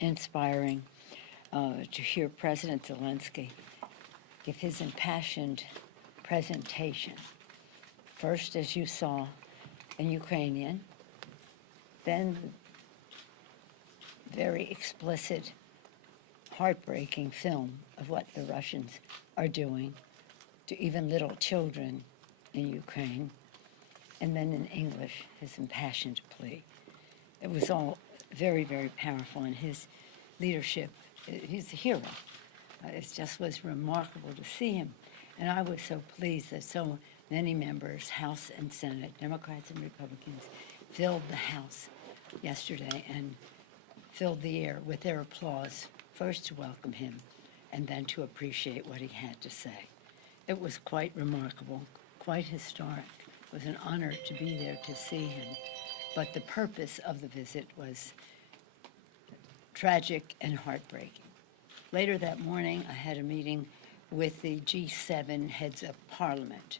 inspiring to hear President Zelensky give his impassioned presentation. First, as you saw, in Ukrainian, then very explicit, heartbreaking film of what the Russians are doing to even little children in Ukraine, and then in English, his impassioned plea. It was all very, very powerful, and his leadership, he's a hero. It just was remarkable to see him. And I was so pleased that so many members, House and Senate, Democrats and Republicans, filled the House yesterday and filled the air with their applause, first to welcome him and then to appreciate what he had to say. It was quite remarkable, quite historic. It was an honor to be there to see him. But the purpose of the visit was tragic and heartbreaking. Later that morning, I had a meeting with the G7 heads of parliament.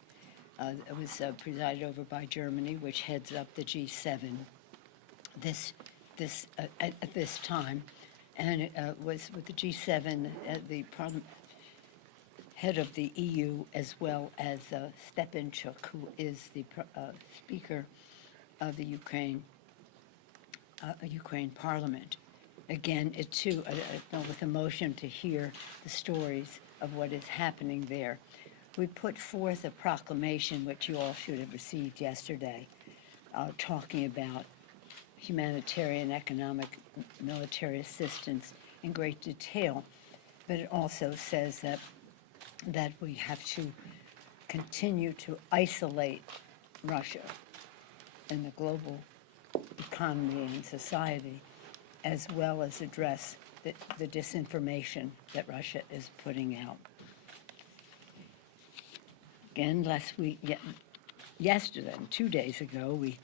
It was presided over by Germany, which heads up the G7 at this time. And it was with the G7, the head of the EU, as well as Stepanchuk, who is the Speaker of the Ukraine Parliament. Again, it too, with emotion to hear the stories of what is happening there. We put forth a proclamation, which you all should have received yesterday, talking about humanitarian, economic, military assistance in great detail. But it also says that we have to continue to isolate Russia in the global economy and society, as well as address the disinformation that Russia is putting out. Again, yesterday, 2 days ago, we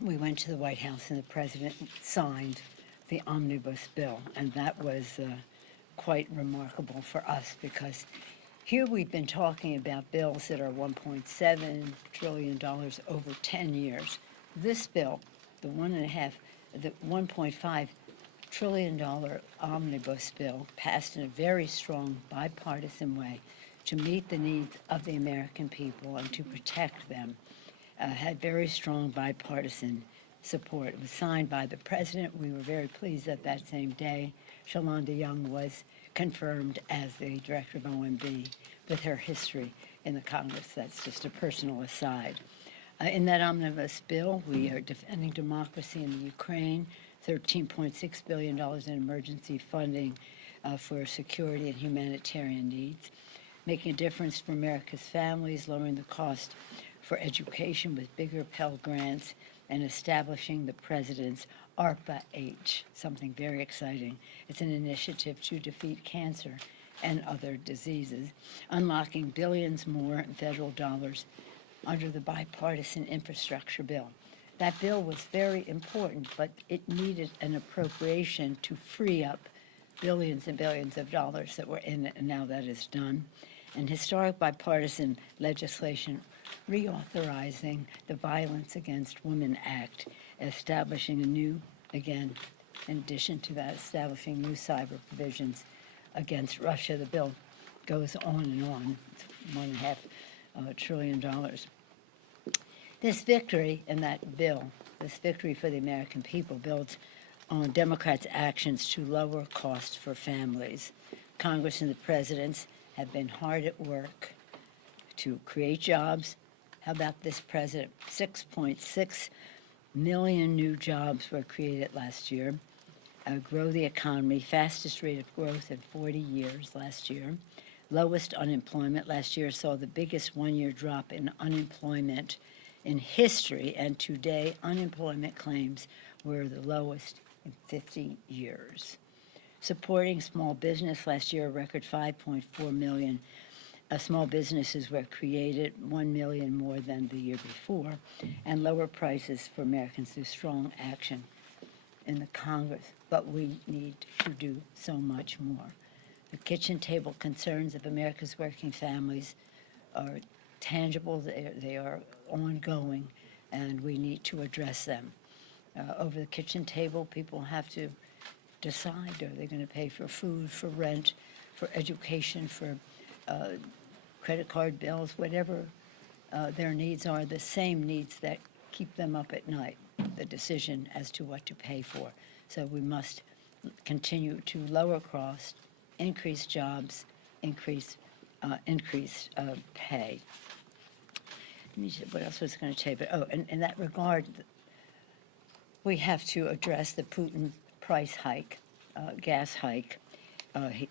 went to the White House and the president signed the omnibus bill, and that was quite remarkable for us because here we've been talking about bills that are $1.7 trillion over 10 years. This bill, the $1.5 trillion omnibus bill, passed in a very strong bipartisan way to meet the needs of the American people and to protect them, had very strong bipartisan support. It was signed by the president. We were very pleased that same day Shalonda Young was confirmed as the director of OMB with her history in the Congress. That's just a personal aside. In that omnibus bill, we are defending democracy in the Ukraine, $13.6 billion in emergency funding for security and humanitarian needs, making a difference for America's families, lowering the cost for education with bigger Pell Grants, and establishing the president's ARPA-H, something very exciting. It's an initiative to defeat cancer and other diseases, unlocking billions more in federal dollars under the bipartisan infrastructure bill. That bill was very important, but it needed an appropriation to free up billions and billions of dollars that were in it, and now that is done. And historic bipartisan legislation reauthorizing the Violence Against Women Act, establishing a new, again, in addition to that, establishing new cyber provisions against Russia. The bill goes on and on. It's $1.5 trillion. This victory in that bill, this victory for the American people, builds on Democrats' actions to lower costs for families. Congress and the presidents have been hard at work to create jobs. How about this president? 6.6 million new jobs were created last year. Grow the economy, fastest rate of growth in 40 years last year. Lowest unemployment last year saw the biggest one-year drop in unemployment in history, and today unemployment claims were the lowest in 50 years. Supporting small business last year, a record 5.4 million small businesses were created, 1 million more than the year before, and lower prices for Americans through strong action in the Congress. But we need to do so much more. The kitchen table concerns of America's working families are tangible, they are ongoing, and we need to address them. Over the kitchen table, people have to decide. Are they going to pay for food, for rent, for education, for credit card bills, whatever their needs are, the same needs that keep them up at night, the decision as to what to pay for. So we must continue to lower costs, increase jobs, increase pay. Let me see what else was going to say, but in that regard, we have to address the Putin price hike, gas hike.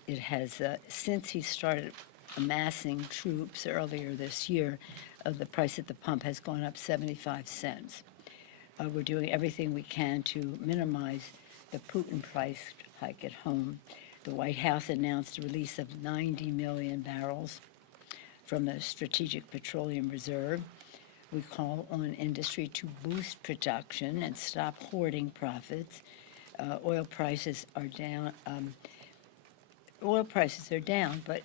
It has, since he started amassing troops earlier this year, the price at the pump has gone up 75 cents. We're doing everything we can to minimize the Putin price hike at home. The White House announced the release of 90 million barrels from the Strategic Petroleum Reserve. We call on industry to boost production and stop hoarding profits. Oil prices are down. But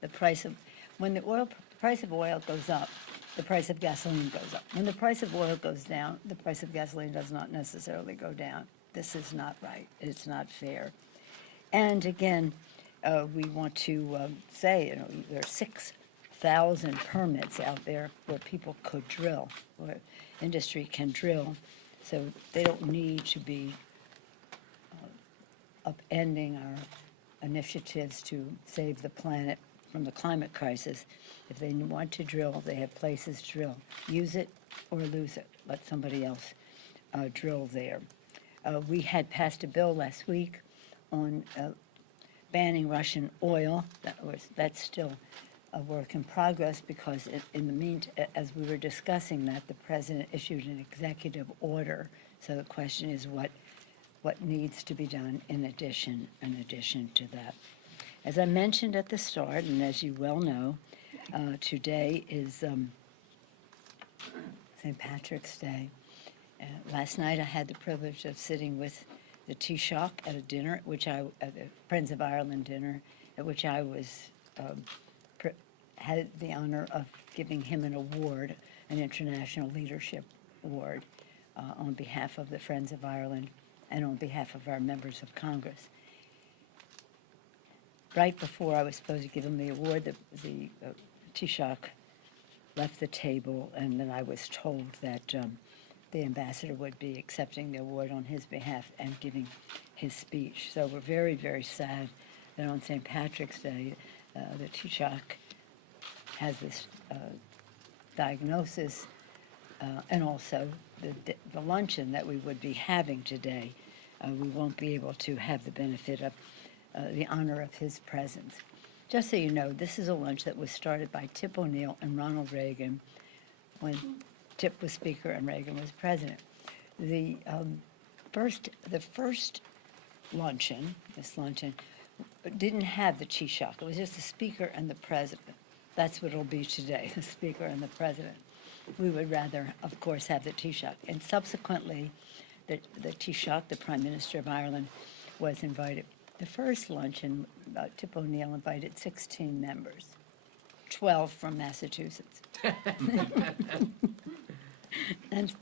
the price of when the price of oil goes up, the price of gasoline goes up. When the price of oil goes down, the price of gasoline does not necessarily go down. This is not right. It's not fair. And again, we want to say, there are 6,000 permits out there where people could drill, where industry can drill, so they don't need to be upending our initiatives to save the planet from the climate crisis. If they want to drill, they have places to drill. Use it or lose it. Let somebody else drill there. We had passed a bill last week on banning Russian oil. That's still a work in progress because in the meantime, as we were discussing that, the president issued an executive order. So the question is what needs to be done in addition to that. As I mentioned at the start, and as you well know, today is St. Patrick's Day. Last night I had the privilege of sitting with the Taoiseach at a dinner, at the Friends of Ireland dinner, at which I was had the honor of giving him an award, an International Leadership Award, on behalf of the Friends of Ireland and on behalf of our members of Congress. Right before I was supposed to give him the award, the Taoiseach left the table, and then I was told that the ambassador would be accepting the award on his behalf and giving his speech. So we're very, very sad that on St. Patrick's Day, the Taoiseach has this diagnosis, and also the luncheon that we would be having today. We won't be able to have the benefit of the honor of his presence. Just so you know, this is a lunch that was started by Tip O'Neill and Ronald Reagan when Tip was Speaker and Reagan was President. The first luncheon, this luncheon, didn't have the Taoiseach. It was just the Speaker and the President. That's what it'll be today, the Speaker and the President. We would rather, of course, have the Taoiseach. And subsequently, the Taoiseach, the Prime Minister of Ireland, was invited. The first luncheon, Tip O'Neill invited 16 members, 12 from Massachusetts. And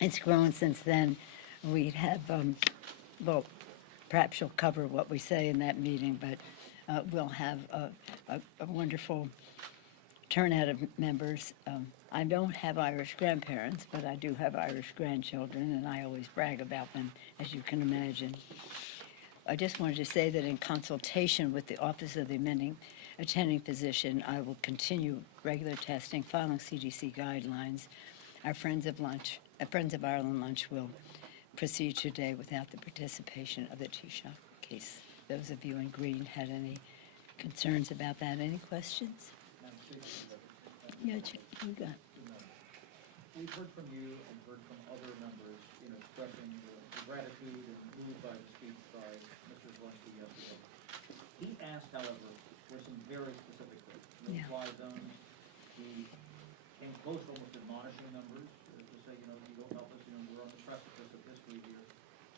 it's grown since then. We'd have, well, perhaps you'll cover what we say in that meeting, but we'll have a wonderful turnout of members. I don't have Irish grandparents, but I do have Irish grandchildren, and I always brag about them, as you can imagine. I just wanted to say that in consultation with the Office of the Attending Physician, I will continue regular testing, following CDC guidelines. Our Friends of Ireland lunch will proceed today without the participation of the Taoiseach case. Those of you in green had any concerns about that? Any questions? Yeah, you got. We've heard from you and heard from other members, expressing the gratitude and moved by the speech by Mr. Zelensky yesterday. He asked, however, for some very specific things. No-fly zones. He came close to almost admonishing members to say, you don't help us, we're on the precipice of history here.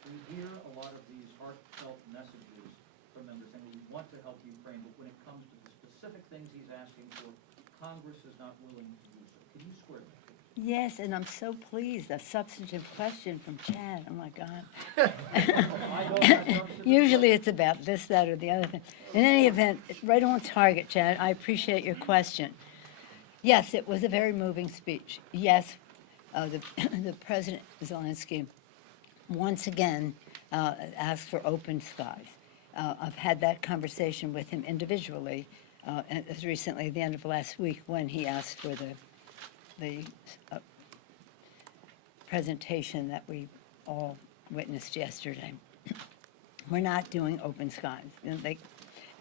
We hear a lot of these heartfelt messages from members saying we want to help Ukraine, but when it comes to the specific things he's asking for, Congress is not willing to do so. Can you square that? Yes, and I'm so pleased, a substantive question from Chad, oh my God. I don't have substantive Usually it's about this, that, or the other thing. In any event, right on target, Chad, I appreciate your question. Yes, it was a very moving speech. Yes, the President Zelensky once again asked for open skies. I've had that conversation with him individually as recently, the end of last week, when he asked for the presentation that we all witnessed yesterday. We're not doing open skies.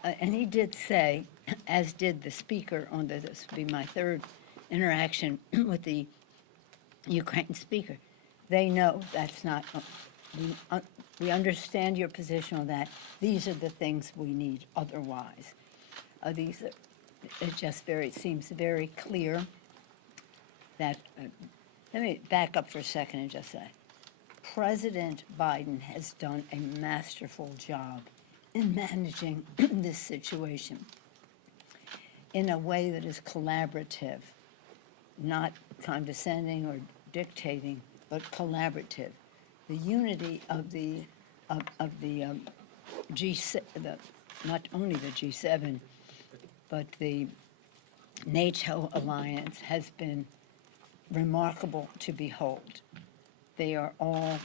And he did say, as did the speaker on this will be my third interaction with the Ukraine speaker. They know that's not, we understand your position on that. These are the things we need otherwise. It just seems very clear that, let me back up for a second and just say, President Biden has done a masterful job in managing this situation in a way that is collaborative, not condescending or dictating, but collaborative. The unity of the G7, not only the G7, but the NATO alliance has been remarkable to behold. They are all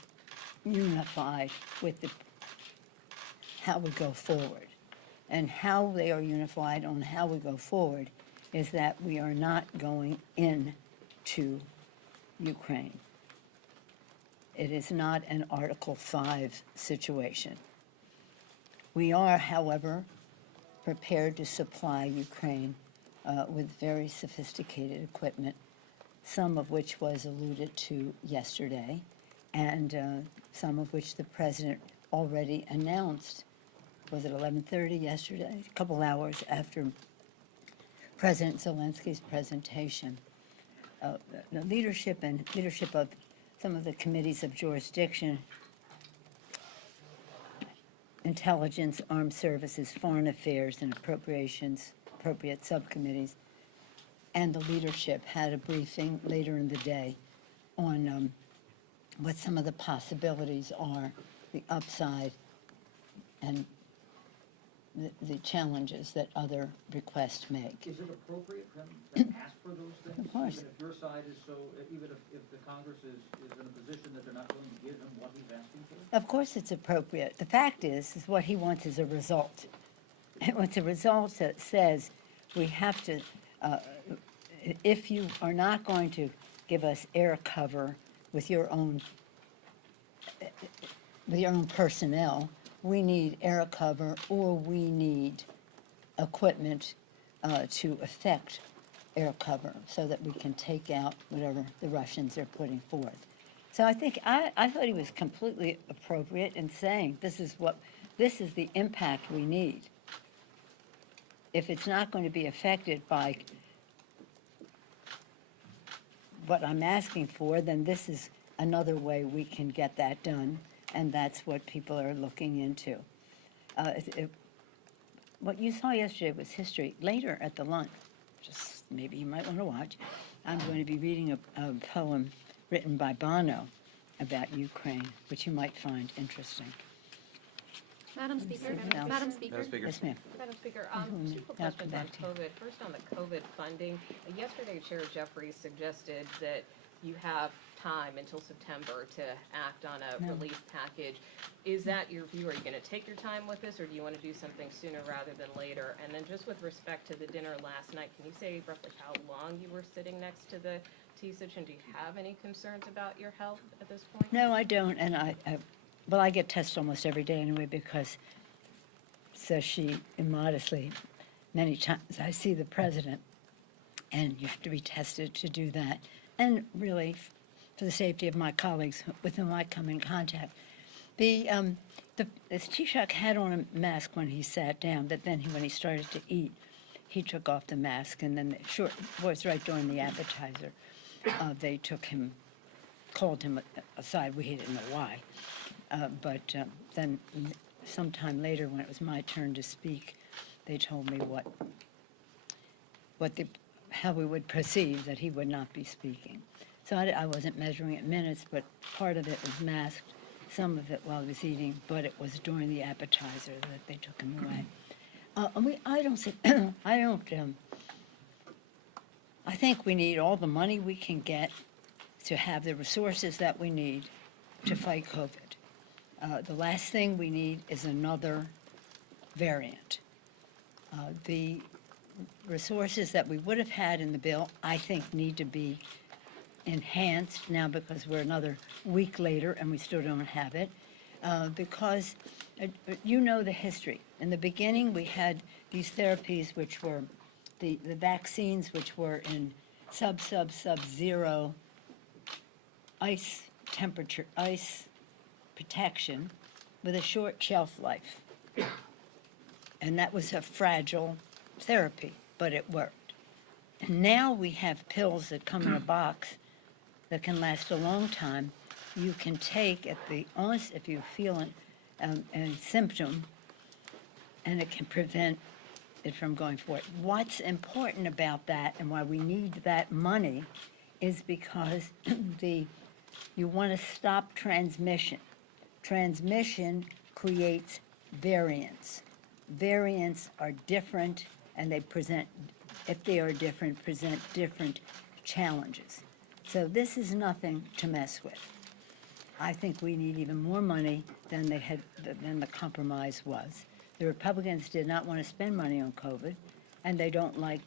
unified with how we go forward. And how they are unified on how we go forward is that we are not going into Ukraine. It is not an Article 5 situation. We are, however, prepared to supply Ukraine with very sophisticated equipment, some of which was alluded to yesterday, and some of which the President already announced. Was it 11:30 yesterday? A couple hours after President Zelensky's presentation. The leadership of some of the committees of jurisdiction, Intelligence, Armed Services, Foreign Affairs, and appropriate subcommittees, and the leadership had a briefing later in the day on what some of the possibilities are, the upside, and the challenges that other requests make. Is it appropriate for them to ask for those things? Of course. Even if your side is so, even if the Congress is in a position that they're not going to give him what he's asking for? Of course it's appropriate. The fact is what he wants is a result. He wants a result that says we have to, if you are not going to give us air cover with your own personnel, we need air cover or we need equipment to effect air cover so that we can take out whatever the Russians are putting forth. So I think I thought he was completely appropriate in saying this is the impact we need. If it's not going to be affected by what I'm asking for, then this is another way we can get that done, and that's what people are looking into. What you saw yesterday was history. Later at the lunch, just maybe you might want to watch, I'm going to be reading a poem written by Bono about Ukraine, which you might find interesting. Madam Speaker, Madam Madam Speaker. Yes, ma'am. Madam Speaker, Mhm. two quick I'll questions come on back to you. COVID. First, on the COVID funding. Yesterday, Chair Jeffries suggested that you have time until September to act on a No. relief package. Is that your view? Are you going to take your time with this, or do you want to do something sooner rather than later? And then just with respect to the dinner last night, can you say roughly how long you were sitting next to the TSIC, and do you have any concerns about your health at this point? No, I don't, and I get tested almost every day anyway because, says she immodestly, many times I see the president, and you have to be tested to do that. And really, for the safety of my colleagues with whom I come in contact. The Taoiseach had on a mask when he sat down, but then when he started to eat, he took off the mask, and then it was right during the appetizer. They called him aside. We didn't know why. But then sometime later, when it was my turn to speak, they told me how we would proceed, that he would not be speaking. So I wasn't measuring it minutes, but part of it was masked, some of it while he was eating, but it was during the appetizer that they took him away. I don't see, I think we need all the money we can get to have the resources that we need to fight COVID. The last thing we need is another variant. The resources that we would have had in the bill, I think, need to be enhanced now because we're another week later and we still don't have it. Because you know the history. In the beginning, we had these therapies which were the vaccines which were in sub-zero ice temperature, ice protection with a short shelf life. And that was a fragile therapy, but it worked. And now we have pills that come in a box that can last a long time. You can take at the onset if you feel a symptom, and it can prevent it from going forward. What's important about that and why we need that money is because you want to stop transmission. Transmission creates variants. Variants are different, and they present, if they are different, present different challenges. So this is nothing to mess with. I think we need even more money than the compromise was. The Republicans did not want to spend money on COVID, and they don't like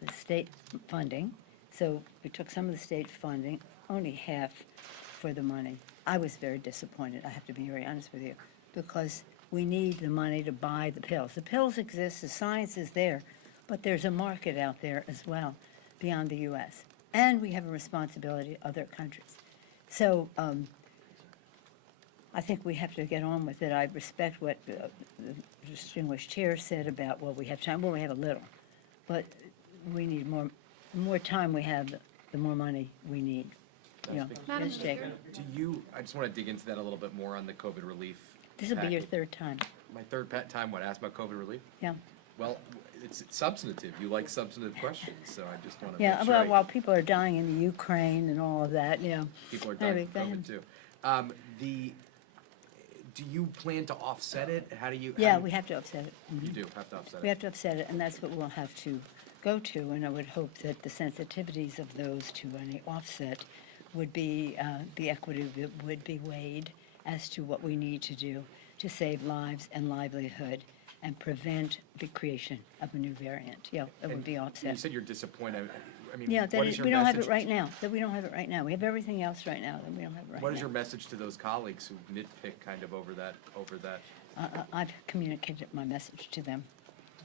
the state funding. So we took some of the state funding, only half for the money. I was very disappointed, I have to be very honest with you, because we need the money to buy the pills. The pills exist, the science is there, but there's a market out there as well beyond the U.S. And we have a responsibility to other countries. So I think we have to get on with it. I respect what the distinguished chair said about, well, we have time. Well, we have a little. But we need more. The more time we have, the more money we need. You know, Madam Ms. Jacob. I just want to dig into that a little bit more on the COVID relief. This will be your package. third time. My third time, what, ask about COVID relief? Yeah. Well, it's substantive. You like substantive questions, so I just want to Yeah, make sure well, while people are dying in the Ukraine and all of that, you know. people are dying Anyway, from go ahead. COVID too. Do you plan to offset it? How do you? Yeah, we have to offset it. Mhm. You do have to offset We it. have to offset it, and that's what we'll have to go to, and I would hope that the sensitivities of those to any offset would be, the equity would be weighed as to what we need to do to save lives and livelihood and prevent the creation of a new variant. Yeah, it would be You offset. said you're disappointed. I mean, Yeah, what that is is, your we don't have it message- right now, that we don't have it right now. We have everything else right now, that we don't have it right now. What is your message to those colleagues who nitpick kind of over that? I've communicated my message to them.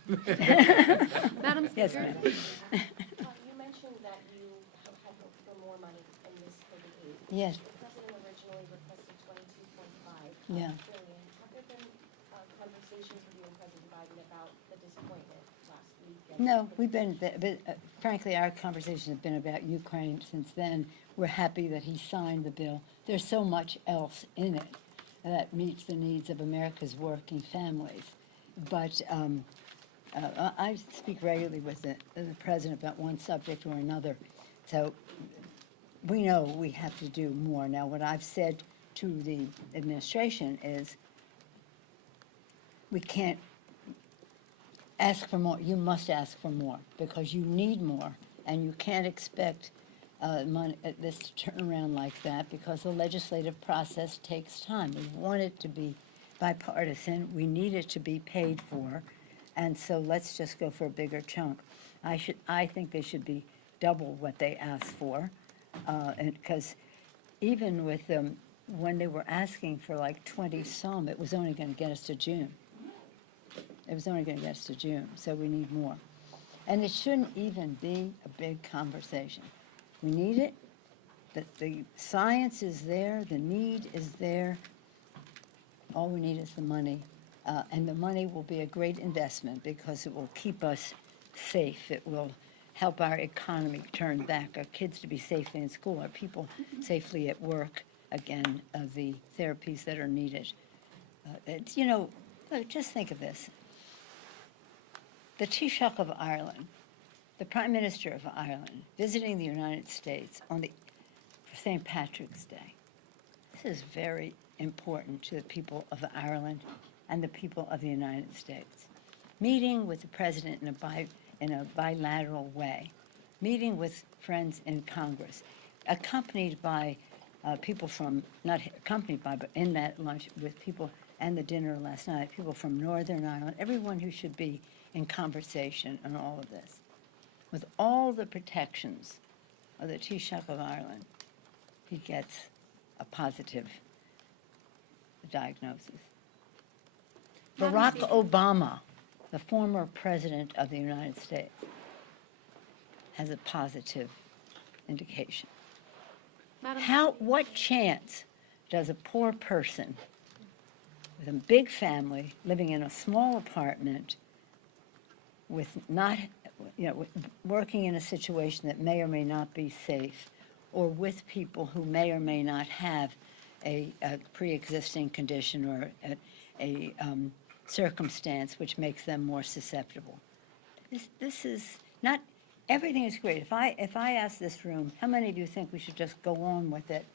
Madam Yes, Speaker. ma'am. You mentioned that you have hoped for more money in this COVID aid. Yes, The president originally requested 22.5 Yeah. billion. Have there been conversations with you and President Biden about the disappointment last week? no, we've been, frankly, our conversation has been about Ukraine since then. We're happy that he signed the bill. There's so much else in it that meets the needs of America's working families. But I speak regularly with the president about one subject or another. So we know we have to do more. Now, what I've said to the administration is we can't ask for more. You must ask for more because you need more, and you can't expect this to turn around like that because the legislative process takes time. We want it to be bipartisan. We need it to be paid for, and so let's just go for a bigger chunk. I think they should be double what they asked for, and because even with them, when they were asking for like 20 some, it was only going to get us to June. It was only going to get us to June, so we need more. And it shouldn't even be a big conversation. We need it. The science is there. The need is there. All we need is the money. And the money will be a great investment because it will keep us safe. It will help our economy turn back, our kids to be safely in school, our people safely at work, again, the therapies that are needed. It's, you know, look, just think of this. The Taoiseach of Ireland the Prime Minister of Ireland visiting the United States on for St. Patrick's Day. This is very important to the people of Ireland and the people of the United States. Meeting with the president in a bilateral way, meeting with friends in Congress, accompanied by people from, not accompanied by, but in that lunch with people and the dinner last night, people from Northern Ireland, everyone who should be in conversation on all of this. With all the protections of the Taoiseach of Ireland, he gets a positive diagnosis. Madam Barack Speaker. Obama, the former president of the United States, has a positive indication. What chance does a poor person with a big family living in a small apartment with not, working in a situation that may or may not be safe, or with people who may or may not have a pre-existing condition or a circumstance which makes them more susceptible? This is not, everything is great. If I ask this room, how many do you think we should just go on with it?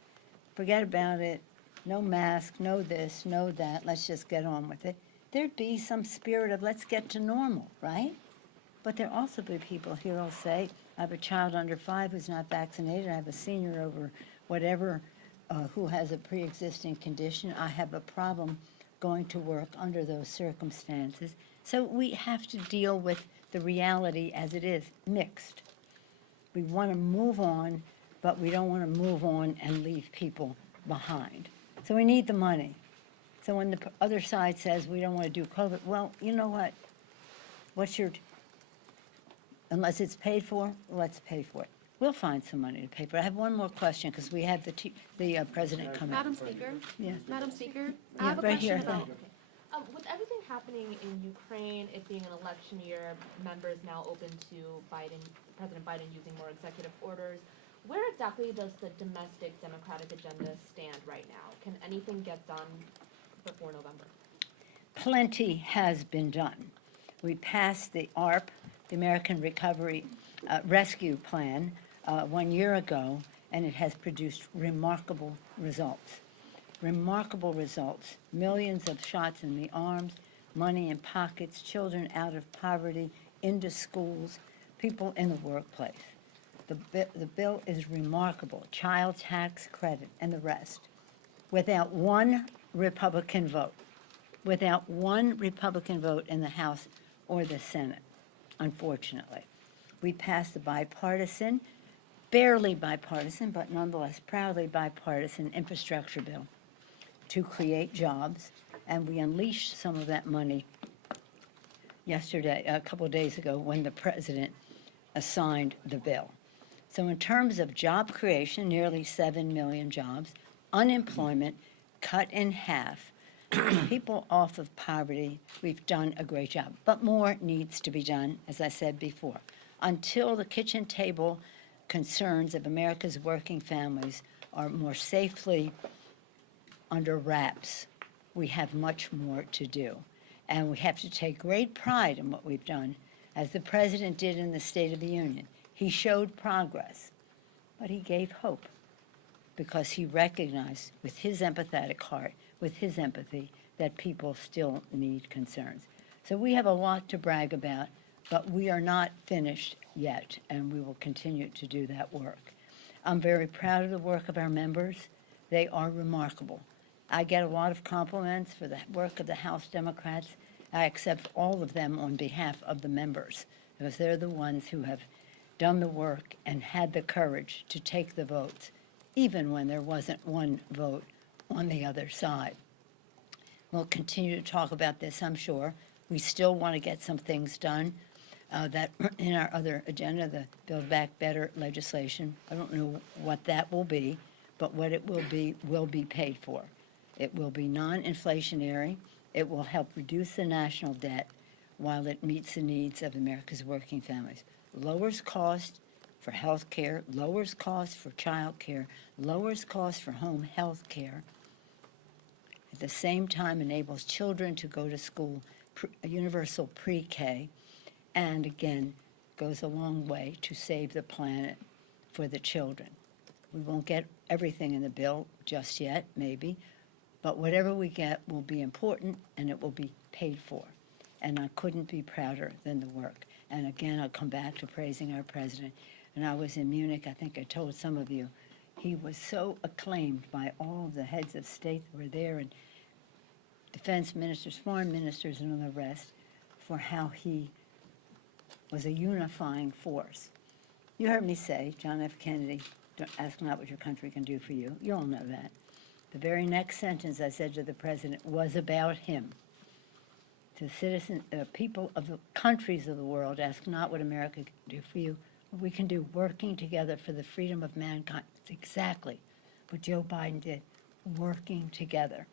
Forget about it, no mask, no this, no that, let's just get on with it. There'd be some spirit of let's get to normal, right? But there'll also be people here who'll say, I have a child under 5 who's not vaccinated, I have a senior over whatever who has a pre-existing condition, I have a problem going to work under those circumstances. So we have to deal with the reality as it is, mixed. We want to move on, but we don't want to move on and leave people behind. So we need the money. So when the other side says we don't want to do COVID, well, you know what? Unless it's paid for, let's pay for it. We'll find some money to pay for it. I have one more question because we have the president coming. Madam Speaker? Yes. Madam Speaker? Yeah, I have a right question here. about, with everything happening in Ukraine, it being an election year, members now open to President Biden using more executive orders, where exactly does the domestic Democratic agenda stand right now? Can anything get done before November? Plenty has been done. We passed the ARP, the American Recovery Rescue Plan, 1 year ago, and it has produced remarkable results. Remarkable results. Millions of shots in the arms, money in pockets, children out of poverty, into schools, people in the workplace. The bill is remarkable. Child tax credit and the rest. Without one Republican vote. Without one Republican vote in the House or the Senate, unfortunately. We passed the bipartisan, barely bipartisan, but nonetheless proudly bipartisan infrastructure bill to create jobs, and we unleashed some of that money yesterday, a couple of days ago, when the president signed the bill. So in terms of job creation, nearly 7 million jobs, unemployment cut in half, people off of poverty, we've done a great job. But more needs to be done, as I said before. Until the kitchen table concerns of America's working families are more safely under wraps, we have much more to do. And we have to take great pride in what we've done, as the president did in the State of the Union. He showed progress, but he gave hope because he recognized with his empathetic heart, with his empathy, that people still need concerns. So we have a lot to brag about, but we are not finished yet, and we will continue to do that work. I'm very proud of the work of our members. They are remarkable. I get a lot of compliments for the work of the House Democrats. I accept all of them on behalf of the members, because they're the ones who have done the work and had the courage to take the votes, even when there wasn't one vote on the other side. We'll continue to talk about this, I'm sure. We still want to get some things done that in our other agenda, the Build Back Better legislation. I don't know what that will be, but what it will be paid for. It will be non-inflationary. It will help reduce the national debt while it meets the needs of America's working families. Lowers cost for health care, lowers cost for child care, lowers cost for home health care. At the same time, enables children to go to school, universal pre-K, and again, goes a long way to save the planet for the children. We won't get everything in the bill just yet, maybe, but whatever we get will be important and it will be paid for. And I couldn't be prouder than the work. And again, I'll come back to praising our president. When I was in Munich, I think I told some of you, he was so acclaimed by all of the heads of state that were there, and defense ministers, foreign ministers, and all the rest, for how he was a unifying force. You heard me say, John F. Kennedy, don't ask not what your country can do for you. You all know that. The very next sentence I said to the president was about him. To citizens, people of the countries of the world, ask not what America can do for you. What we can do working together for the freedom of mankind. It's exactly what Joe Biden did, working together.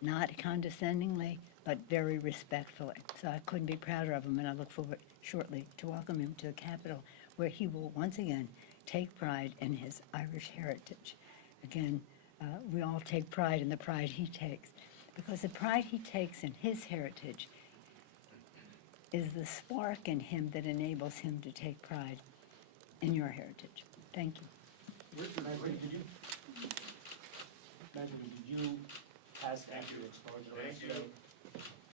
Not condescendingly, but very respectfully. So I couldn't be prouder of him, and I look forward shortly to welcome him to the Capitol, where he will once again take pride in his Irish heritage. Again, we all take pride in the pride he takes, because the pride he takes in his heritage is the spark in him that enables him to take pride in your heritage. Thank you. Did you ask after your exposure?